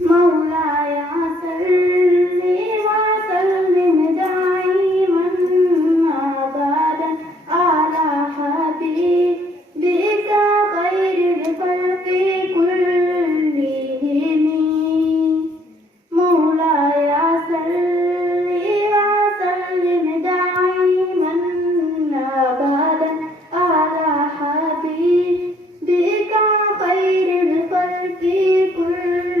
مولاي صل وسلم دائما أبدا على حبيبك خير الخلق كلهم مولاي صل وسلم دائما أبدا على حبيبك خير الخلق كلهم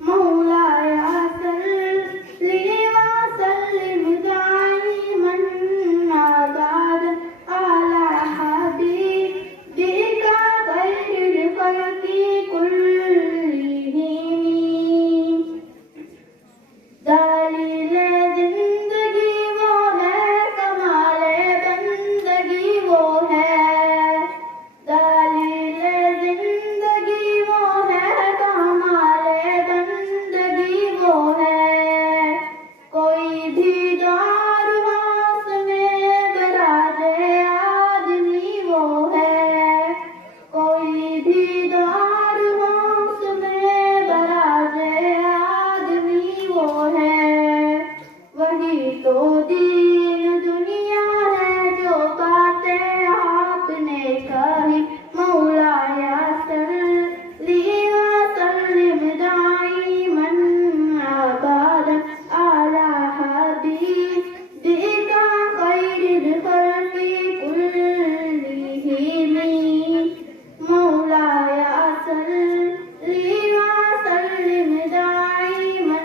مولاي صل وسلم دائما أبدا على حبيبك خير الخلق كلهم دلیل زندگی وہ ہے کمال بندگی وہ ہے دلیل زندگی وہ ہے کمال بندگی وہ ہے کوئی بھی دارواس میں براج آدمی وہ ہے کوئی بھی دارواس میں براج آدمی وہ ہے وہی تو دین دنیا ہے جو باتیں آپ نے کہی مولاي صلی وسلم دائما أبدا على حبيبك خير الخلق كلهم مولاي صلی وسلم دائما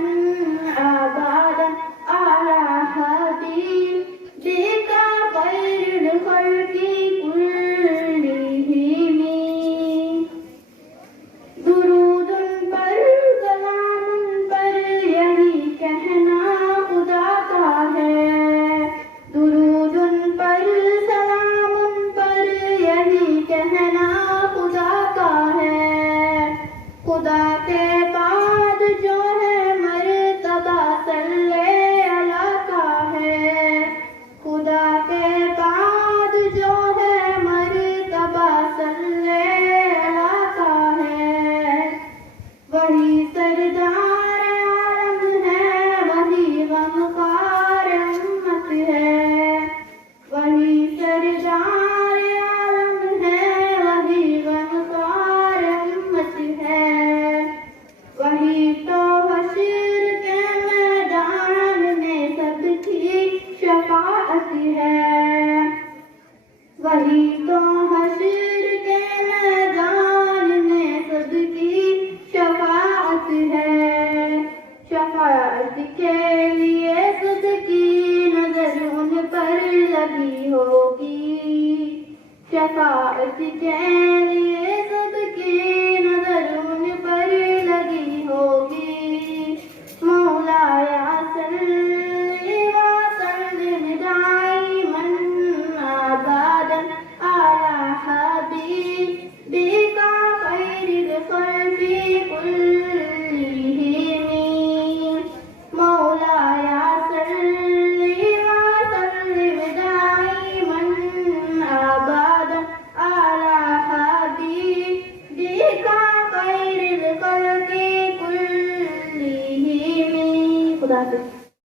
أبدا على حبيبك خير الخلق كلهم درود پر سلام پر یہی کہنا خدا کا ہے درود پر سلام پر یہی کہنا خدا کا ہے خدا کے بعد جو ہے مرتبہ صلی اللہ کا ہے خدا کے بعد جو ہے مرتبہ صلی اللہ کا ہے وہی سردار عالم ہے وہی غمخوار امت ہے وہی سردار عالم ہے وہی غمخوار امت ہے وہی تو حشر کے میدان میں سب کی شفاعت ہے وہی تو حشر کے میدان میں سب کی شفاعت ہے شفاعت کے لیے سب کی نظر ان پر لگی ہوگی شفاعت کے لیے